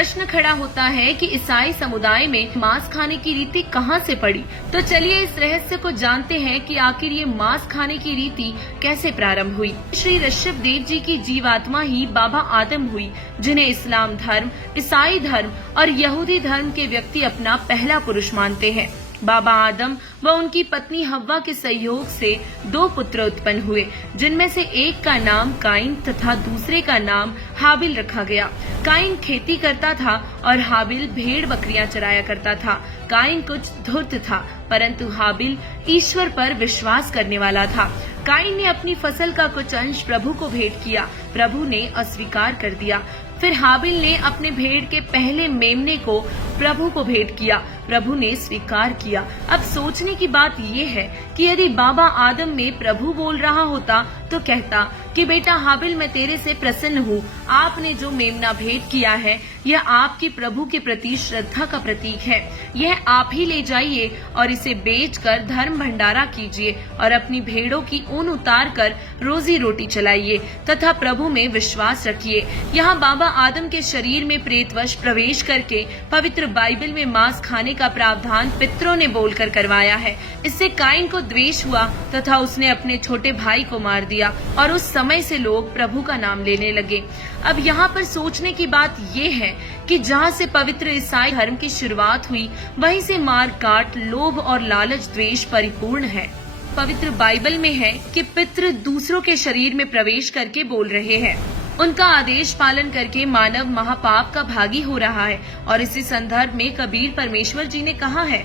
प्रश्न खड़ा होता है कि ईसाई समुदाय में मांस खाने की रीति कहां से पड़ी। तो चलिए इस रहस्य को जानते हैं कि आखिर ये मांस खाने की रीति कैसे प्रारंभ हुई। श्री ऋषभ देव जी की जीवात्मा ही बाबा आदम हुई, जिन्हें इस्लाम धर्म, ईसाई धर्म और यहूदी धर्म के व्यक्ति अपना पहला पुरुष मानते हैं। बाबा आदम व उनकी पत्नी हव्वा के सहयोग से 2 पुत्र उत्पन्न हुए, जिनमें से एक का नाम काइन तथा दूसरे का नाम हाबिल रखा गया। काइन खेती करता था और हाबिल भेड़ बकरियां चराया करता था। काइन कुछ धूर्त था, परंतु हाबिल ईश्वर पर विश्वास करने वाला था। काइन ने अपनी फसल का कुछ अंश प्रभु को भेंट किया, प्रभु ने अस्वीकार कर दिया। फिर हाबिल ने अपने भेड़ के पहले मेमने को प्रभु को भेंट किया, प्रभु ने स्वीकार किया। अब सोचने की बात ये है कि यदि बाबा आदम में प्रभु बोल रहा होता तो कहता कि बेटा हाबिल, मैं तेरे से प्रसन्न हूँ। आपने जो मेमना भेंट किया है यह आपकी प्रभु के प्रति श्रद्धा का प्रतीक है। यह आप ही ले जाइए और इसे बेचकर धर्म भंडारा कीजिए और अपनी भेड़ों की ऊन उतार कर रोजी रोटी चलाइए तथा प्रभु में विश्वास रखिए। यहाँ बाबा आदम के शरीर में प्रेतवश प्रवेश करके पवित्र बाइबल में मांस खाने का प्रावधान पितरों ने बोलकर करवाया है। इससे काइन को द्वेष हुआ तथा उसने अपने छोटे भाई को मार दिया और उस समय से लोग प्रभु का नाम लेने लगे। अब यहाँ पर सोचने की बात ये है कि जहाँ से पवित्र ईसाई धर्म की शुरुआत हुई, वहीं से मार काट, लोभ और लालच, द्वेष परिपूर्ण है। पवित्र बाइबल में है कि पितृ दूसरों के शरीर में प्रवेश करके बोल रहे हैं। उनका आदेश पालन करके मानव महापाप का भागी हो रहा है। और इसी संदर्भ में कबीर परमेश्वर जी ने कहा है,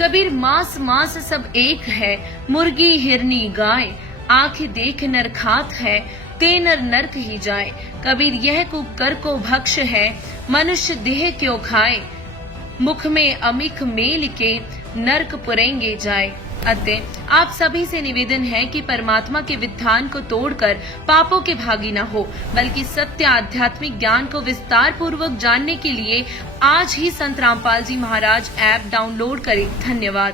कबीर मांस मांस सब एक है, मुर्गी हिरनी गाय, आँख देख नर खात है, ते नर नरक ही जाए। कबीर यह कुकर को भक्ष है, मनुष्य देह क्यों खाए, मुख में अमिख मेल के नरक पुरेंगे जाए। अतः आप सभी से निवेदन है कि परमात्मा के विधान को तोड़कर पापों के भागी न हो, बल्कि सत्य आध्यात्मिक ज्ञान को विस्तार पूर्वक जानने के लिए आज ही संत रामपाल जी महाराज ऐप डाउनलोड करें। धन्यवाद।